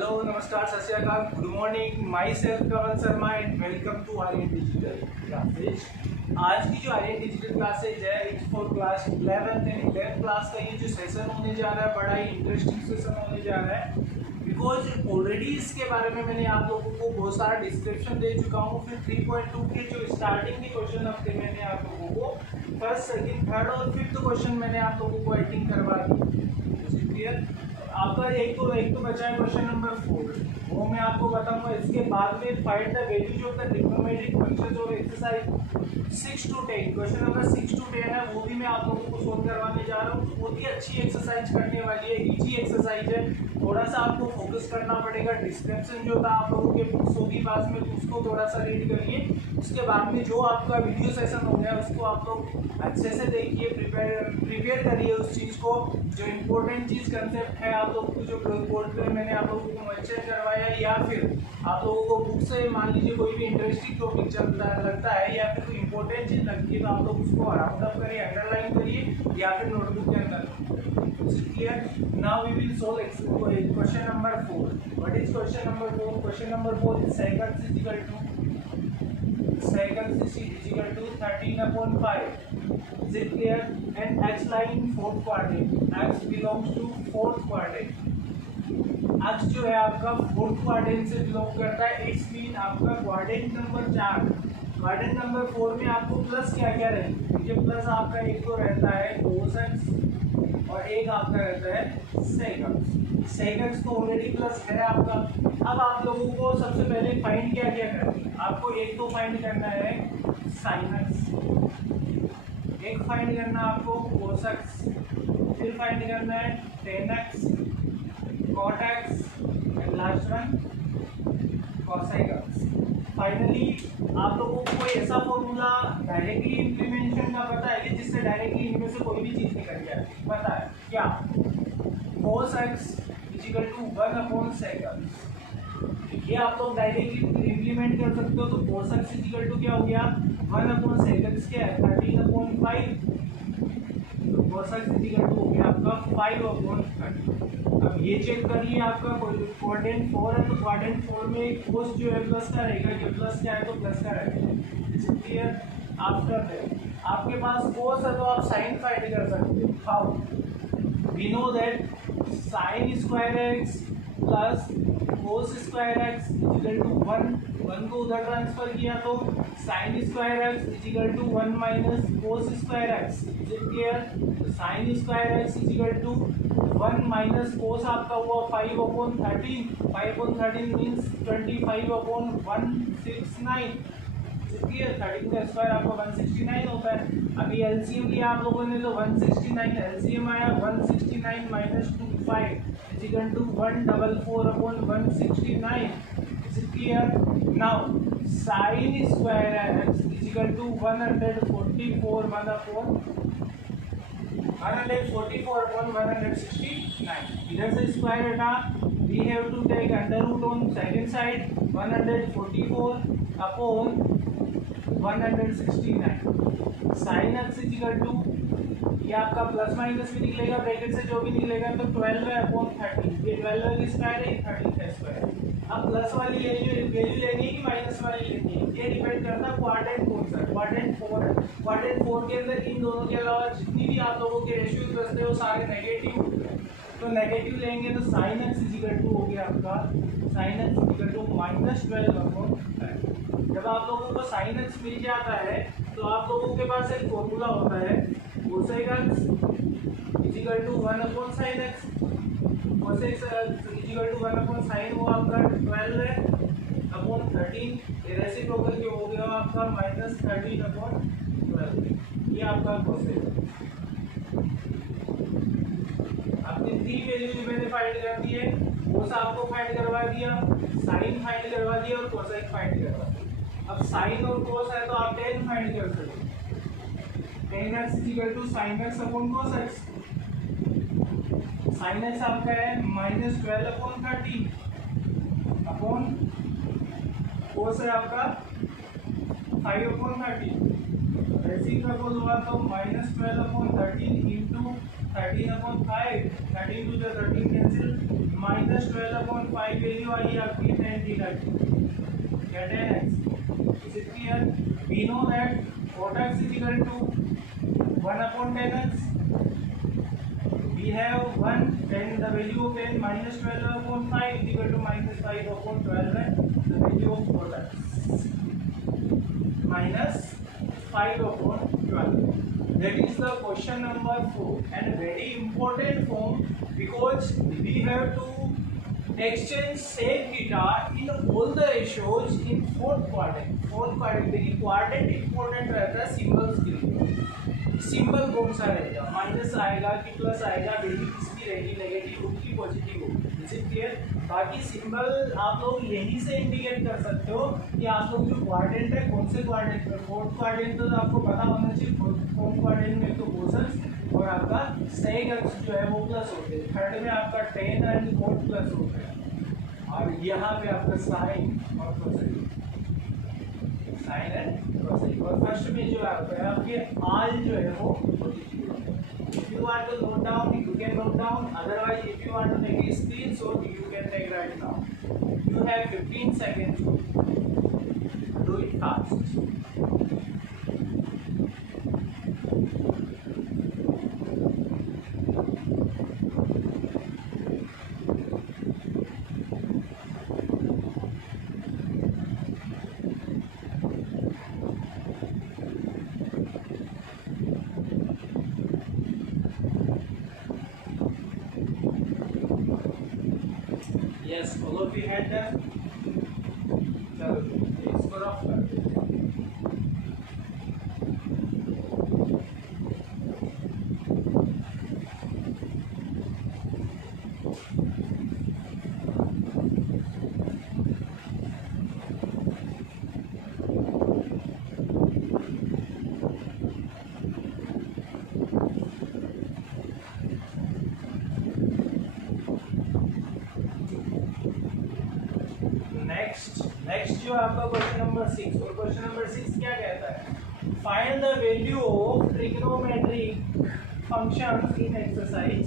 Hello नमस्कार सत श्री अकाल good morning myself Kamal Sharma and welcome to Aryan digital classes. आज की जो आर्यन डिजिटल क्लासेज है it's for class 11th and 11th class का ये जो सेशन होने जा रहा है बड़ा ही इंटरेस्टिंग सेशन होने जा रहा है बिकॉज ऑलरेडी इसके बारे में मैंने आप लोगों को बहुत सारा डिस्क्रिप्शन दे चुका हूँ। फिर 3.2 के जो स्टार्टिंग के क्वेश्चन हफ्ते मैंने आप लोगों को फर्स्ट सेकंड थर्ड और फिफ्थ क्वेश्चन मैंने आप लोगों को एडिटिंग करवा दी। क्लियर? आपका एक तो बचा है क्वेश्चन नंबर 4, वो मैं आपको बताऊंगा। इसके बाद में find the values of the trigonometric functions और exercise 6 to 10 question number 6 to 10 है, वो भी मैं आप लोगों को सोल्व करवाने जा रहा हूँ। बहुत ही अच्छी एक्सरसाइज करने वाली है, इजी एक्सरसाइज है। थोड़ा सा आपको फोकस करना पड़ेगा। डिस्क्रिप्शन जो था आप लोगों के बुक्स होगी पास में, उसको थोड़ा सा रीड करिए। उसके बाद में जो आपका वीडियो सेशन हो गया उसको आप लोग अच्छे से देखिए, प्रिपेयर करिए उस चीज़ को। जो इम्पोर्टेंट चीज़ कंसेप्ट है आप लोगों को जो ब्लैक बोर्ड पे मैंने आप लोगों को मेंशन करवाया है, या फिर आप लोगों को बुक से मान लीजिए कोई भी इंटरेस्टिंग टॉपिक लगता है या फिर कोई इंपॉर्टेंट चीज़ लगती है तो आप लोग उसको राउंड अप करिए, अंडरलाइन करिए या फिर नोटबुक के अंदर। Clear? Now we will solve question number 4। What is question number 4? Question number 4 is second is equal to 13/5. Is it clear? And x lie in fourth quadrant. X belongs to fourth quadrant. x जो है आपका fourth quadrant से belong करता है। It's mean आपका quadrant number 4, quadrant number 4 में आपको plus क्या क्या रहेगा? ये प्लस आपका एक तो रहता है cos x और एक आपका रहता है sec x। sec x तो ऑलरेडी प्लस है आपका। अब आप लोगों को सबसे पहले फाइंड क्या क्या करना है? आपको एक तो फाइंड करना है sin x, एक फाइंड करना आपको cos x, फिर फाइंड करना है tan x, cot x and last one cosec x। Finally आप लोगों को कोई ऐसा फॉर्मूला डायरेक्टली इम्प्लीमेंटेशन का पता है कि जिससे डायरेक्टली इनमें से कोई भी चीज़ निकल जाए? पता है क्या? cos x equal to 1/sec x। ये आप लोग डायरेक्टली इम्प्लीमेंट कर सकते हो। तो cos x इक्वल टू क्या हो गया? 1/sec x क्या है? 13/5। cos x इक्वल टू हो गया आपका 5/30। अब ये चेक करिए, आपका क्वाड्रेंट 4 है तो क्वाड्रेंट 4 में cos जो है प्लस का रहेगा, ये प्लस क्या है तो प्लस का रहेगा। क्लियर? आफ्टर दैट आपके पास cos है तो आप sin फाइंड कर सकते हो। How? We know that sin square x plus cos square x equal to 1 को उधर ट्रांसफर किया तो sin square x equal to 1 minus cos square x। Is it clear? sin square x equal to 1 minus cos आपका हुआ 5/13। 5/13 means 25/169। Clear? 13 का square आपका 169 होता है। अभी एलसीएम लिया आप लोगों ने तो 169, एलसीएम आया 169 minus 25 equal to 144/169। Clear? Now sin square x equal to 144/169। इधर से स्क्वायर हटा, we have to take under root on second side 144/169। sin x equal to ये आपका प्लस माइनस भी निकलेगा, ब्रैकेट से जो भी निकलेगा तो 12/13। ये 12 का स्क्वायर है, 13 का स्क्वायर। अब प्लस वाली वैल्यू लेनी है कि माइनस वाली लेनी है, ये डिपेंड करता है क्वाड्रेंट कौन सा है। क्वाड्रेंट 4 है। क्वाड्रेंट 4 के अंदर इन दोनों के अलावा जितनी भी आप लोगों के रेशियोज बचते हैं वो सारे नेगेटिव, तो नेगेटिव लेंगे तो sin x इक्वल टू हो गया आपका sin x इक्वल टू -12/10। जब आप लोगों को sin x मिल जाता है तो आप लोगों के पास एक फॉर्मूला होता है cosec x equal to 1/sin x। cosec x equal to 1/sin वो आपका 12/13। ये रेसिप्रोकल जो हो गया आपका -13/12। ये आपका cosec। आपने 3 वैल्यू मैंने फाइंड कर दी है, cos आपको फाइंड करवा दिया, sin फाइंड करवा दिया और cosec फाइंड करवा दिया। अब sin और cos है तो आप tan फाइंड कर सकते हो। tan x equal to sin x upon cos x। sin x आपका है -12/13 अपॉन cos है आपका 5/13। रेसिप्रोकल हुआ तो -12/13 into 13/5, 13 to the 13 cancel, -5 -12/5 value आई आपकी tan थीटा की या tan x। Is it clear? We know that cot x is equal to 1/tan x। we have 1 and the value of n -12/5 is equal to -5/12 and the value of cot x -5/12. That is the question number 4 and very important form because we have to exchange sec theta in all the ratios in fourth quadrant। fourth quadrant देखिए quadrant important रहता है symbols के लिए। Symbol कौन सा रहेगा? Minus आएगा कि प्लस आएगा, वैल्यू किसकी रहेगी? नेगेटिव होगी पॉजिटिव होगी। Is it clear? बाकी सिंबल आप लोग यहीं से इंडिकेट कर सकते हो कि आप लोग जो क्वाड्रेंट है कौन से क्वाड्रेंट में। फोर्थ क्वाड्रेंट तो आपको पता होना चाहिए। फोर्थ क्वाड्रेंट में तो कोसेंस और आपका सेक एक्स जो है वो प्लस होते हैं। थर्ड में आपका टेन एंड कोट प्लस होते हैं और यहाँ पे आपका साइन और कोसाइन, साइन एंड कोसाइन। और फर्स्ट में जो आपका है आपके आल जो है वो if you want to note down you can note down, otherwise if you want to take a screenshot you can take right now। you have 15 seconds to do it fast। Yes, all of you had them। चलो इसको rough कर दो। Next जो आपका question number 6 और question number 6 क्या कहता है? Find the value of trigonometric functions in exercise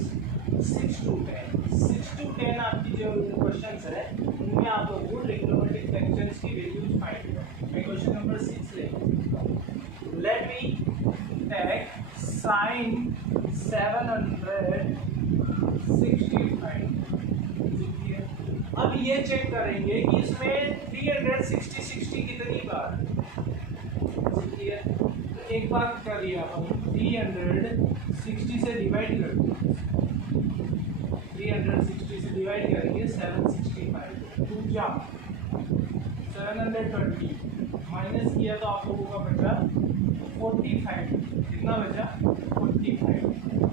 6 to 10। 6 to 10 आपकी जो क्वेश्चंस है उनमें आप लोगों को ट्रिग्नोमेट्रिक फंक्शंस की वैल्यूज फाइंड करना है। मैं क्वेश्चन नंबर 6 ले लेट मी टेक sin 765। अब ये चेक करेंगे कि इसमें 360 कितनी बार। एक बार करिए आप 360 से डिवाइड कर दीजिए। 360 से डिवाइड करेंगे 765 टू जा 720 माइनस किया तो आप लोगों का बचा 45। कितना बचा? 45।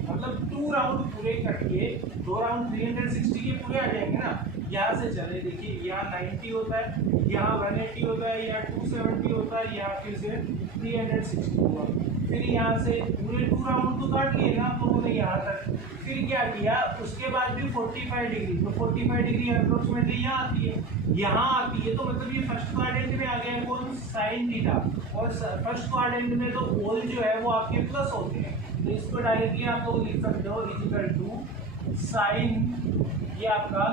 मतलब 2 राउंड पूरे करके 2 राउंड 360 के पूरे आ जाएंगे ना। यहाँ से चले देखिए, यहाँ 90 होता है, यहाँ 180 होता है, यहाँ 270 होता है, यहाँ फिर से 360 हुआ। फिर यहाँ से पूरे 2 राउंड तो काट लिए ना आप लोगों ने यहाँ तक। फिर क्या किया? उसके बाद भी 45 डिग्री, तो 45 डिग्री अप्रोक्सीमेटली यहाँ आती है, यहाँ आती है। तो मतलब ये फर्स्ट क्वाड्रेंट में आ गया है कौन? Sine theta. और फर्स्ट क्वाड्रेंट में तो होल जो है वो आपके प्लस होते हैं, तो इसको डायरेक्टली आप लोग लिख सकते हो इक्वल टू साइन, ये आपका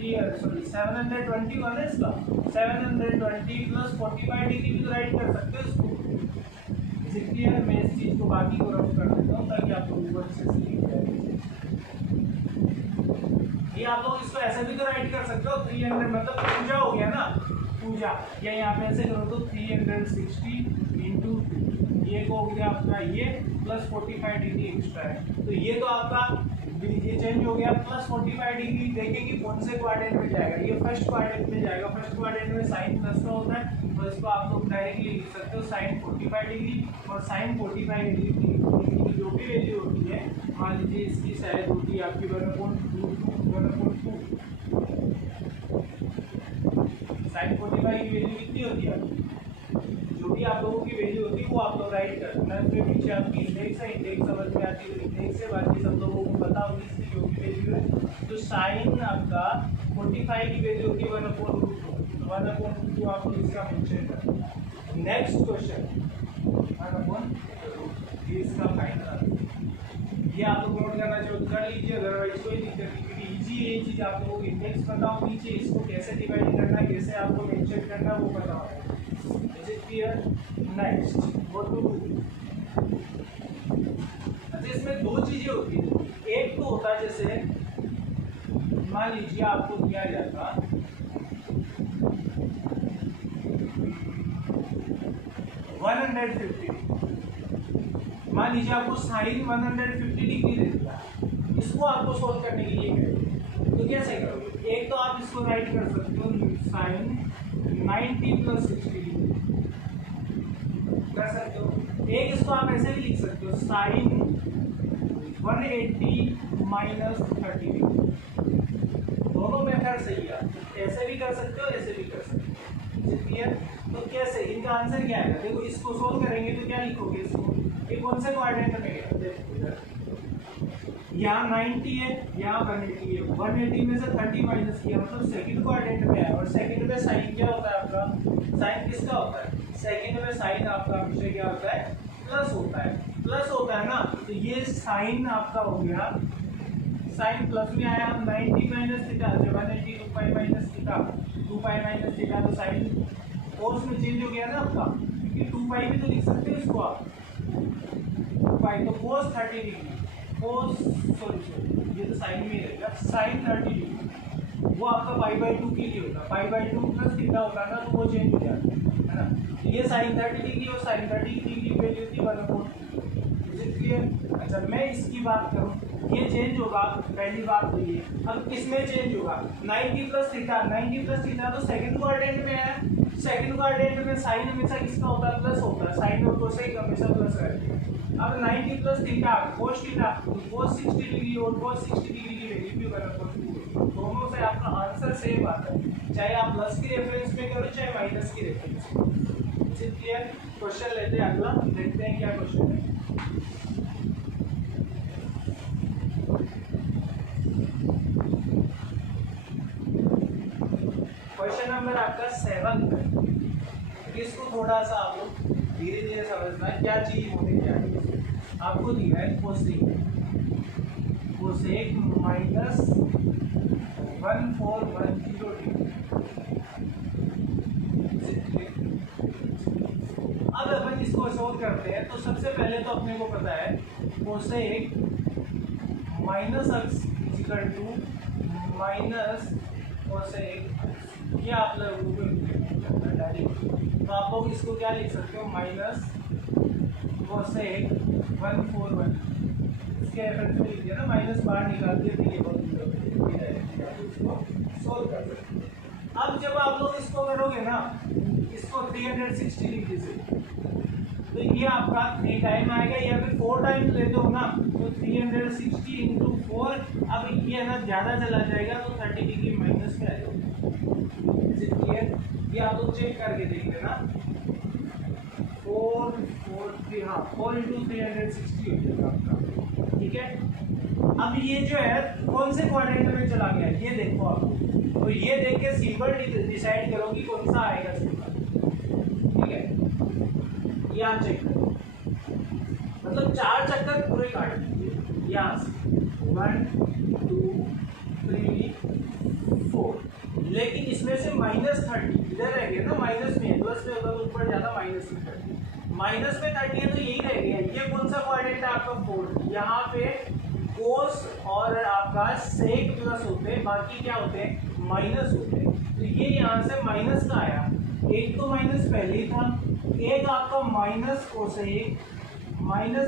720 वाला इसका 720 प्लस 45 डिग्री भी राइट कर सकते हो इसको। इसलिए मैं इस चीज को बाकी को रफ कर देता हूँ ताकि आप लोग ऊपर से सीख जाए। ये आप लोग इसको ऐसे भी तो राइट कर सकते हो 300, मतलब पूजा हो गया ना, पूजा। या यहाँ पे ऐसे करो तो 360 इंटू ये को हो गया आपका ये प्लस 45 डिग्री एक्स्ट्रा है। तो ये तो आपका ये चेंज हो गया प्लस 45 डिग्री। देखेंगे कौन से क्वाड्रेंट में जाएगा? ये फर्स्ट क्वाड्रेंट में जाएगा। फर्स्ट क्वाड्रेंट में साइन प्लस का होता है, तो इसको आप लोग डायरेक्टली लिख सकते हो साइन 45 डिग्री। और साइन 45 डिग्री की जो भी वैल्यू होती है, मान लीजिए इसकी शायद होती है आपकी 1/2। साइन 45 की वैल्यू कितनी होती है आपकी? जो भी आप लोगों की वैल्यू होती है वो आप लोग राइट कर देना। इसके पीछे आपकी इंडेक्स है, इंडेक्स समझ में आती है तो इंडेक्स है, बाकी सब लोगों को पता होगी इसकी जो भी वैल्यू है। तो साइन आपका 45 की वैल्यू होती है 1/2 आप लोग इसका मेंशन कर। नेक्स्ट क्वेश्चन 1/2 ये इसका फाइनल। ये आप लोग नोट करना चाहिए, कर लीजिए, अदरवाइज कोई दिक्कत नहीं, क्योंकि ईजी ये चीज आप लोगों को इंडेक्स पता होनी चाहिए, इसको कैसे डिवाइड करना है, कैसे आपको मेंशन करना है वो पता होगा। Is it clear? Next what to do. अच्छा इसमें दो चीजें होती है, एक तो होता है जैसे मान लीजिए आपको दिया जाता 150, मान लीजिए आपको साइन 150 डिग्री दे दिया, इसको आपको सोल्व करने के लिए करें तो कैसे करोगे? एक तो आप इसको राइट कर सकते हो साइन 90 + 60 डिग्री कर सकते हो। एक इसको आप ऐसे भी लिख सकते हो साइन 180 - 30 डिग्री। दोनों मेथड सही है, ऐसे भी कर सकते हो ऐसे भी कर सकते हो। क्लियर? तो कैसे इनका आंसर क्या आएगा? देखो इसको सोल्व करेंगे तो क्या लिखोगे इसको, ये कौन से क्वाड्रेंट में गया? देखो इधर यहाँ 90 है, यहाँ 180 है, 180 में से 30 माइनस किया मतलब सेकंड क्वाड्रेंट में है। और सेकंड में साइन क्या होता है आपका? साइन किसका होता है? सेकंड में साइन आपका हमेशा क्या होता है? प्लस होता है। प्लस होता है ना, तो ये साइन आपका हो गया, साइन प्लस में आया, हम 90 minus theta, 180 2 pi minus theta, 2 pi minus theta, तो साइन कोस में चेंज हो गया ना आपका, क्योंकि 2 पाई भी तो लिख सकते हो इसको आप, 2 पाई तो कोस 30 डिग्री, कोस सॉरी ये तो साइन में ही रहेगा, साइन 30 डिग्री वो आपका π/2 के लिए होगा, π/2 प्लस थीटा होगा ना तो वो चेंज हो जाता है ना। ये साइन 30 डिग्री और साइन 30 डिग्री की वैल्यू थी 1/4। Is it clear? अच्छा मैं इसकी बात करूं, ये चेंज होगा, पहली बात तो ये। अब किसमें चेंज होगा? 90 + थीटा, 90 + थीटा तो सेकंड क्वाड्रेंट में है, सेकंड क्वाड्रेंट में साइन हमेशा किसका होता है? प्लस होता है, साइन और कोसाइन हमेशा प्लस रहती है। अब 90 + theta cos theta, cos 60 degree और cos 60 डिग्री की वैल्यू भी 1/2, दोनों से आपका आंसर सेम आता है, चाहे आप प्लस की रेफरेंस में करो चाहे माइनस की रेफरेंस में। Is it clear? क्वेश्चन लेते हैं अगला, देखते हैं क्या क्वेश्चन है। क्वेश्चन नंबर आपका 7 है। इसको थोड़ा सा आप लोग धीरे धीरे समझना है क्या चीज होने क्या है। आपको दिया है कोसेक, कोसेक माइनस 1410 डिग्री। अब अपन इसको सोल्व करते हैं तो सबसे पहले तो अपने को पता है cosec minus x equal to minus cosec, ये आप लोगों को डायरेक्ट, तो आप लोग इसको क्या लिख सकते हो? माइनस कोसेक 141, इसके इफेक्ट लिख दिया ना, माइनस बाहर निकाल दिया, तो ये सोल्व कर सकते। अब जब आप लोग इसको करोगे ना, इसको 360 डिग्री से, तो ये आपका 3 टाइम आएगा, या फिर 4 टाइम लेते हो ना तो 360 × 4, अब ये ना ज़्यादा चला जाएगा तो 30 डिग्री माइनस में आएगा। क्लियर? ये आप लोग चेक करके देख लेना, 4 4 3, हाँ 4 × 360 हो जाएगा आपका। ठीक है, अब ये जो है कौन से क्वाड्रेंट में चला गया ये देखो आप, तो ये देख के सिंबल डिसाइड करो कि कौन सा आएगा सिंबल। ठीक है, यहाँ चेक करो, मतलब 4 चक्कर पूरे काट दीजिए यहाँ से, 1 2 3 4, लेकिन इसमें से -30 इधर रह गया ना, माइनस में, प्लस में होगा तो ऊपर ज्यादा, माइनस में 30, माइनस में 30 है तो यही रह गया। ये कौन सा क्वाड्रेंट है आपका? 4। यहाँ पे कोस और आपका सेक प्लस होते हैं, बाकी क्या होते हैं? माइनस होते हैं, तो ये यहाँ से माइनस का आया, एक तो माइनस पहले ही था, एक आपका माइनस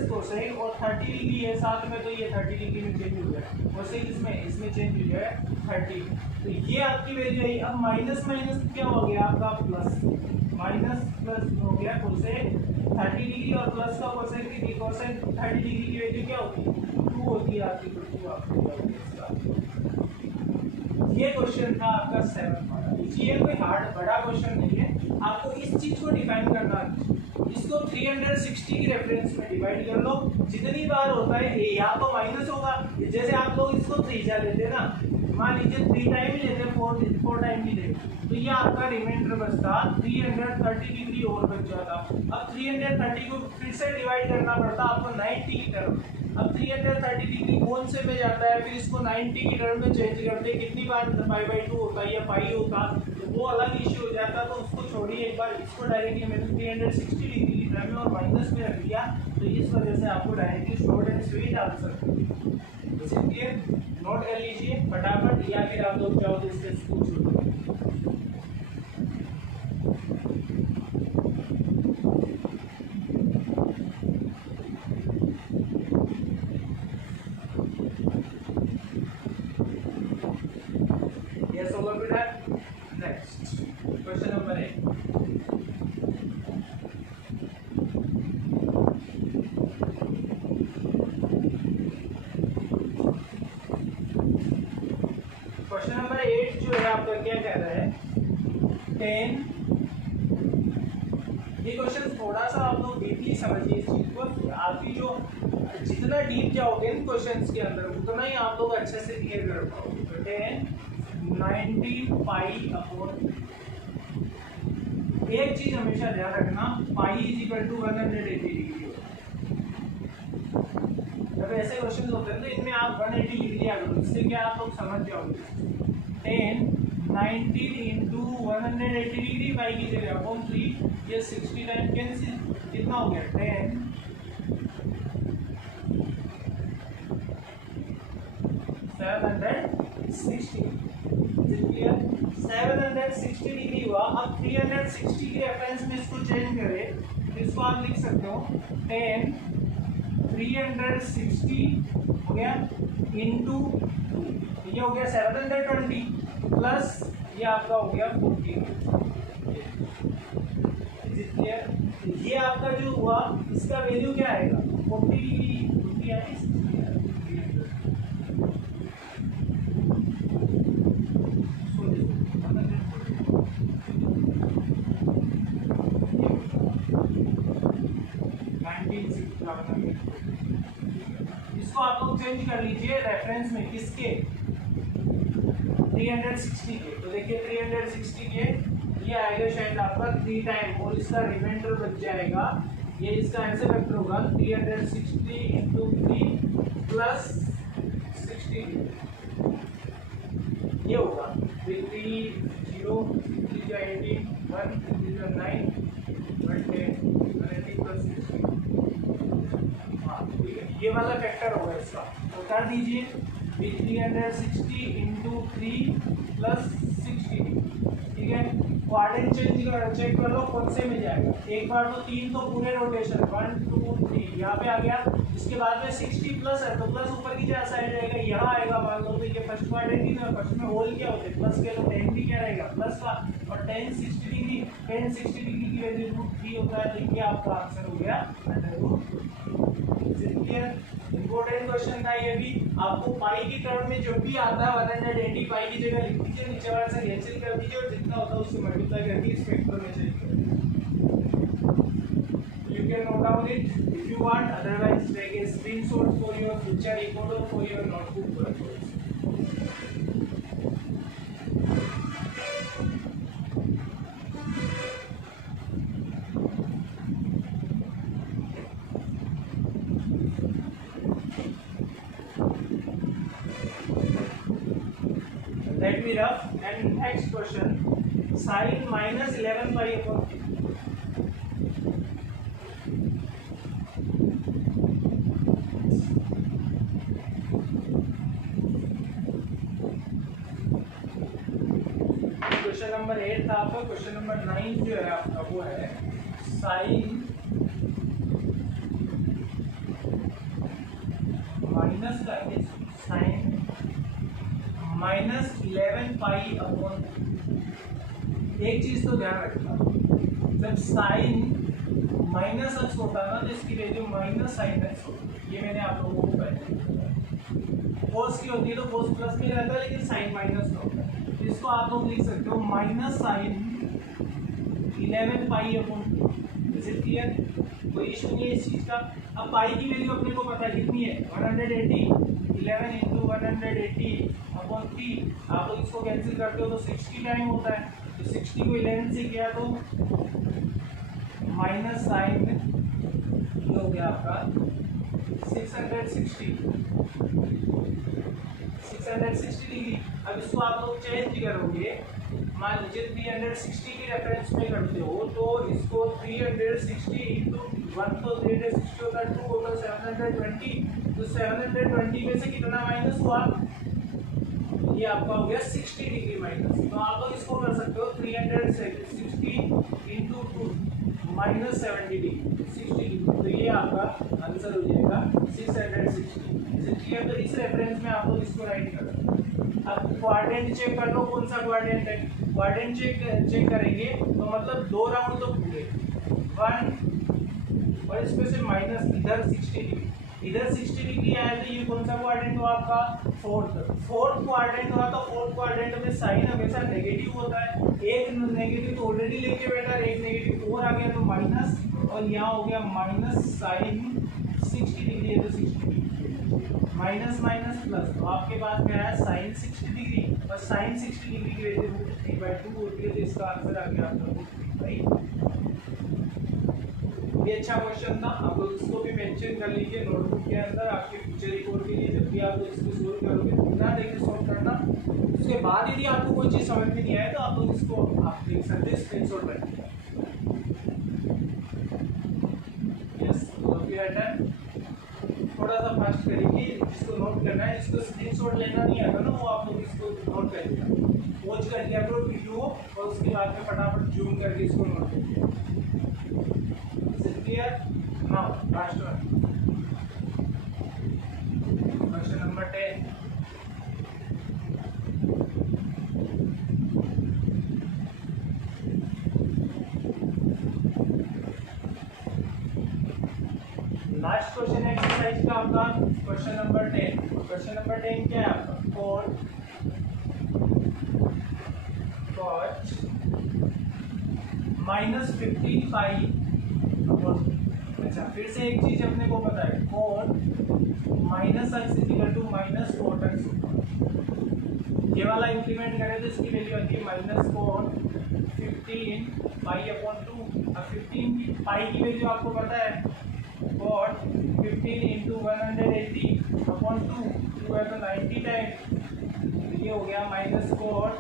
कोसेक और 30 डिग्री है साथ में, तो ये 30 डिग्री में चेंज हो गया, कोसेक इसमें चेंज हो गया 30, तो ये आपकी वैल्यू है। अब माइनस माइनस क्या हो गया आपका? प्लस, माइनस प्लस हो गया कोसेक 30 डिग्री और प्लस का कोसेक 30 डिग्री की वैल्यू क्या होती है? 2 होती है आपकी, तो 2 आपको। ये क्वेश्चन था आपका 7 वाला। ये कोई हार्ड बड़ा क्वेश्चन नहीं है, आपको इस चीज को डिफाइन करना है। इसको 360 की रेफरेंस में डिवाइड कर लो, जितनी बार होता है या तो माइनस होगा, जैसे आप लोग इसको 3 लेते हैं ना, मान लीजिए 3 टाइम ही लेते हैं, 4 टाइम ही लेते, तो ये आपका रिमाइंडर बचता 330 डिग्री और बच जाता। अब 330 को फिर से डिवाइड करना पड़ता आपको 90 की तरफ, अब 330 डिग्री कौन से में जाता है, फिर इसको 90 की टर्म में चेंज करते, कितनी बार पाई/2 होता है या पाई होता, तो वो अलग इश्यू हो जाता। तो उसको छोड़िए, एक बार इसको डायरेक्टली मैंने 360 डिग्री की टर्म में और माइनस में रख दिया, तो इस वजह से आपको directly short and sweet answer. इसलिए नोट कर लीजिए फटाफट, या फिर आप लोग चाहो तो इससे पूछ लो। Yes, over to that. Next, question number 8. Question number 8 जो है आपका क्या कह रहा है, 10। ये क्वेश्चन थोड़ा सा आप लोग डीपली समझिए इस चीज को। आपकी जो जितना डीप जाओगे इन क्वेश्चंस के अंदर उतना ही आप लोग अच्छे से क्लियर कर पाओगे। तो 10 90 पाई अपॉन, एक चीज हमेशा ध्यान रखना, pi is equal to 180 degree. जब ऐसे क्वेश्चन होते हैं तो इनमें आप 180 लिख लिया करो, इससे क्या आप लोग समझ जाओगे। 10 90 इंटू 180 डिग्री, पाई की जगह अपॉन 3, ये 60 टाइम कैंसिल, कितना हो गया 10 760। 760 डिग्री हुआ। अब 360 के रेफरेंस में इसको चेंज करें, इसको आप लिख सकते हो 10 360 हो गया इंटू, ये हो गया 720 प्लस ये आपका हो गया 40। ये आपका जो हुआ इसका वैल्यू क्या आएगा 40 डिग्री, 1960। इसको आप लोग चेंज कर लीजिए रेफरेंस में, किसके 360 के। तो देखिए 360 के ये आएगा शायद आपका 3 टाइम, और इसका रिमाइंडर बच जाएगा, ये इसका आंसर वेक्टर होगा 360 इंटू 3 प्लस 60, ये होगा 3 0 3 18 1 3 9 1 10 180 प्लस 60। हाँ ठीक है, ये वाला फैक्टर होगा इसका, तो कर दीजिए 360 इंटू 3 प्लस 60। ठीक है, क्वाड्रेंट चेक कर लो कौन से में जाएगा। एक बार तो 3 तो पूरे रोटेशन 1 2 3 यहाँ पे आ गया, इसके बाद में 60 प्लस है तो प्लस ऊपर की साइड रहेगा, यहाँ आएगा। मान लो तो ये फर्स्ट क्वाड्रेंट ही ना, फर्स्ट में होल क्या होते हैं प्लस के, तो 10 भी क्या रहेगा प्लस का, और 10 60 डिग्री की वैल्यू √3 होता है, तो ये आपका आंसर हो गया √2। इंपॉर्टेंट क्वेश्चन था ये भी। आपको पाई की टर्म में जब भी आता है 180 पाई की जगह लिख दीजिए, नीचे वाले से कैंसिल कर दीजिए और जितना होता है उससे मल्टीप्लाई करके इस फैक्टर में चेंज करिए। You can note down it if you want, otherwise take a screenshot for your future record or for your notebook purpose. Let me rough. And next question, sin minus 11 pi upon 3. Question number 8 था आपका। Question number 9 जो है आपका वो है sign minus का sign minus 11 pi upon. एक चीज तो ध्यान रखना, जब साइन माइनस एक्स होता है ना तो इसकी वैल्यू माइनस साइन एक्स होती है। ये मैंने आप लोगों को पहले बताया। कोस की होती है तो कोस प्लस में रहता है, लेकिन साइन माइनस में होता है। इसको आप लोग लिख सकते हो minus sine 11 pi upon. Clear, कोई इशू नहीं है इस चीज का। अब पाई की वैल्यू अपने को पता है कितनी है 180, 11 इंटू 180 अपॉन 3। आप लोग इसको कैंसिल करते हो तो 60 टाइम होता है, तो 60 को 11 से किया तो माइनस साइन हो गया आपका 660 डिग्री। अब इसको आप लोग चेंज करोगे, मान लीजिए 360 की रेफरेंस में करते हो तो इसको 360 इंटू 1 तो 360 होता है, 2 होता है 720, तो 720 में से कितना माइनस हुआ, ये आपका हो गया 60 डिग्री माइनस। तो आप लोग इसको कर सकते हो 360 इंटू 2 माइनस 70 डिग्री 60 डिग्री, तो ये आपका आंसर हो जाएगा 660। तो इस रेफरेंस में आप लोग इसको राइट कर सकते हो। अब क्वाड्रेंट चेक कर लो, कौन सा क्वाड्रेंट है। क्वाड्रेंट चेक करेंगे तो मतलब 2 राउंड तो पूरे 1 और इसमें से माइनस इधर 60 डिग्री, इधर 60 डिग्री आया तो ये कौन सा क्वाड्रेंट हुआ आपका, फोर्थ क्वाड्रेंट हुआ। तो फोर्थ क्वाड्रेंट में साइन हमेशा नेगेटिव होता है, एक नेगेटिव तो ऑलरेडी लेके बैठा, एक नेगेटिव और आ गया तो माइनस, और यहाँ हो गया माइनस साइन 60 डिग्री है तो 60 डिग्री माइनस माइनस प्लस, तो आपके पास क्या है साइन 60 डिग्री, और साइन 60 डिग्री की वैल्यू 3/2 होती है, तो इसका आंसर आ गया आपका 3/2। ये अच्छा क्वेश्चन था, आप लोग इसको भी मेंशन कर लीजिए नोटबुक के अंदर आपके फ्यूचर रिकॉर्ड के लिए, जब भी आप लोग इसको सोल्व करोगे तो बिना देखे सोल्व करना। उसके बाद यदि आपको कोई चीज़ समझ में नहीं आए तो आप लोग इसको आप देख सकते हैं, स्क्रीनशॉट रखिए। यस, थोड़ा सा फास्ट करेंगे, जिसको नोट करना है, जिसको स्क्रीनशॉट लेना नहीं आता ना वो आप लोग इसको नोट करिएगा, वॉच कर लिया करो वीडियो और उसके बाद में फटाफट जूम करके इसको नोट करिए। Clear? Now, last one. Question number 10. Last question exercise का आपका क्वेश्चन नंबर 10। क्वेश्चन नंबर 10 क्या है आपका, cot -15 पाई। अच्छा, फिर से एक चीज अपने को पता है, cot -x = -4x। ये वाला इंप्लीमेंट करें तो इसकी वैल्यू आती है -cot 15 पाई/2। अब 15 की पाई की वैल्यू आपको पता है, cot 15 × 180/2, 2 है तो 90 टाइम, ये हो गया -cot,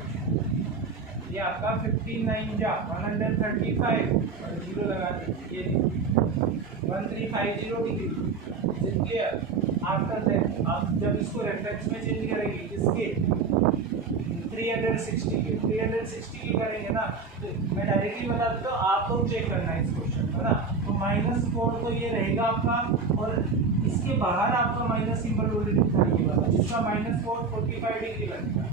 ये आपका 15 9 जा 135 और 0 लगा दीजिए, 1350 डिग्री। क्लियर? आफ्टर दैट आप जब इसको रेफरेंस में चेंज करेंगे किसके, 360 की करेंगे ना, तो मैं डायरेक्टली बता देता हूँ, आप लोग चेक करना है इस क्वेश्चन है ना। तो -4 तो ये रहेगा आपका, और इसके बाहर आपका माइनस सिंबल ऑलरेडी था, ये वाला जिसका -4 45 डिग्री लगेगा,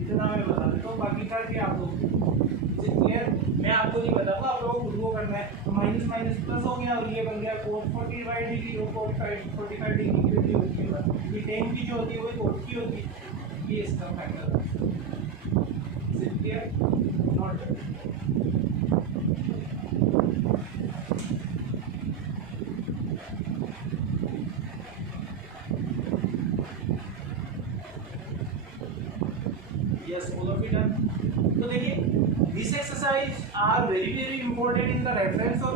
इतना मैं बता देता हूँ, बाकी करके आप लोग क्लियर। मैं आपको नहीं बताऊंगा, आप लोगों को खुद को करना है। तो माइनस माइनस प्लस हो गया और ये बन गया cot 45 डिग्री, और 45 डिग्री की वैल्यू होती है, ये 10 की जो होती है वही cot की होती है, ये इसका final clear not. Yes, all of it done. तो देखिए, this exercise are very important in the reference और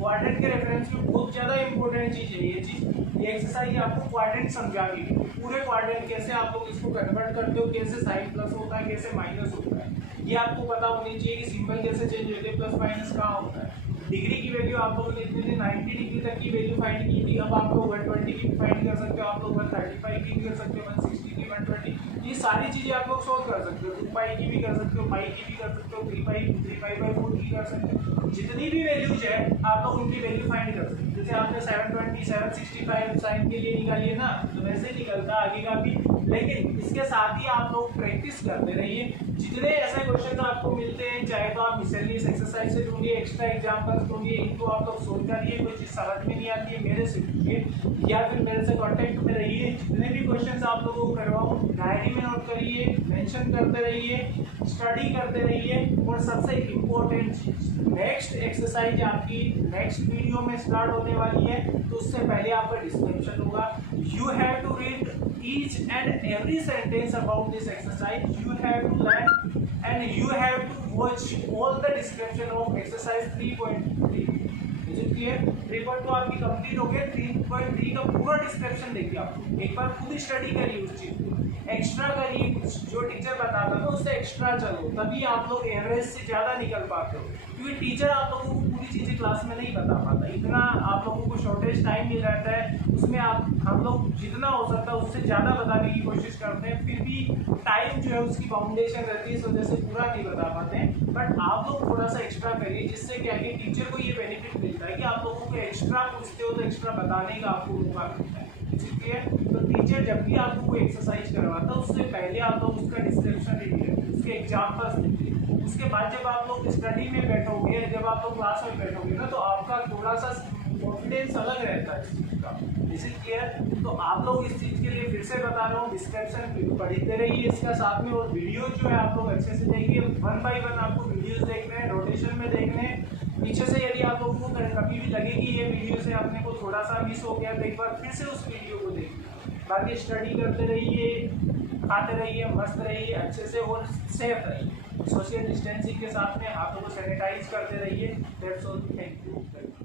quadrant के रेफरेंस में बहुत ज़्यादा इंपॉर्टेंट चीज़ है ये चीज़। ये एक्सरसाइज आपको क्वाड्रेंट समझाएगी, पूरे क्वाड्रेंट कैसे आप लोग इसको कन्वर्ट करते हो, कैसे साइन प्लस होता है, कैसे माइनस होता है, ये आपको पता होनी चाहिए कि सिंबल कैसे चेंज होते हैं, प्लस माइनस कहाँ होता है। डिग्री की वैल्यू आप लोगों ने इतनी 90 डिग्री तक की वैल्यू फाइंड की थी, अब आप लोग 120 की फाइंड कर सकते हो, आप लोग 135 की भी कर सकते हो, 160 की, 120, ये सारी चीज़ें आप लोग सोल्व कर सकते हो। 2 पाई की भी कर सकते हो, पाई की भी कर सकते हो, 3 पाई/4 की कर सकते हो, जितनी भी वैल्यूज है आप लोग उनकी वैल्यू फाइंड कर सकते हो। जैसे आपने 720 765 साइन के लिए निकालिए ना, तो वैसे निकलता आगे का भी, लेकिन इसके साथ ही आप लोग प्रैक्टिस करते रहिए। जितने ऐसे क्वेश्चन आपको मिलते हैं, चाहे तो आप मिसलिनियस एक्सरसाइज से ढूंढिए, एक्स्ट्रा एग्जाम्पल्स ढूंढिए, इनको आप लोग सोल्व करिए। कोई चीज़ समझ में नहीं आती है मेरे से पूछिए, या फिर मेरे से कॉन्टेक्ट में रहिए। जितने भी क्वेश्चन आप लोगों को करवाऊँ डायरी में नोट करिए, मेंशन करते रहिए, स्टडी करते रहिए। और सबसे इम्पोर्टेंट चीज़, नेक्स्ट एक्सरसाइज आपकी नेक्स्ट वीडियो में स्टार्ट होने वाली है, तो उससे पहले आपका डिस्क्रिप्शन होगा। You have to read each and every sentence about this exercise, you have to learn and you have to watch all the description of exercise 3.3. Is it clear? 3.2 आपकी कंप्लीट हो गया। 3.3 का पूरा डिस्क्रिप्शन देखिए आप, एक बार खुद स्टडी करिए उस चीज को, एक्स्ट्रा करिए, कुछ जो टीचर बताता है उससे एक्स्ट्रा चलो, तभी आप लोग एवरेज से ज्यादा निकल पाते हो, क्योंकि टीचर आप लोगों को पूरी चीजें क्लास में नहीं बता पाता, इतना आप लोगों को शॉर्टेज टाइम मिल रहता है, उसमें हम लोग जितना हो सकता है उससे ज्यादा बताने की कोशिश करते हैं, फिर भी टाइम जो है उसकी बाउंडेशन रहती है, इस वजह से पूरा नहीं बता पाते हैं। बट आप लोग थोड़ा सा एक्स्ट्रा करिए, जिससे क्या है कि टीचर को ये बेनिफिट मिलता है कि आप लोगों को एक्स्ट्रा पूछते हो तो एक्स्ट्रा बताने का आपको मौका मिलता है, ठीक है? तो टीचर जब भी आपको कोई एक्सरसाइज करवाता है उससे पहले आप लोग उसका डिस्क्रिप्शन लिखिए, उसके एग्जाम्पल्स लिखिए, उसके बाद जब आप लोग स्टडी में बैठोगे, जब आप लोग क्लास में बैठोगे ना, तो आपका थोड़ा सा कॉन्फिडेंस अलग रहता है इस चीज का, इज इट क्लियर? तो आप लोग इस चीज के लिए फिर से बता रहा हूँ, डिस्क्रिप्शन पढ़ते रहिए इसका साथ में, और वीडियो जो है आप लोग अच्छे से देखिए, 1 बाय 1 आपको वीडियोस देखने हैं, रोटेशन में देखने हैं। नीचे से यदि आप लोगों को कभी भी लगे कि ये वीडियो से अपने को थोड़ा सा मिस हो गया, तो एक बार फिर से उस वीडियो को देखिए। बाकी स्टडी करते रहिए, खाते रहिए, मस्त रहिए अच्छे से, और सेफ रहिए, सोशल डिस्टेंसिंग के साथ में हाथों को सैनिटाइज करते रहिए। That's all, thank you.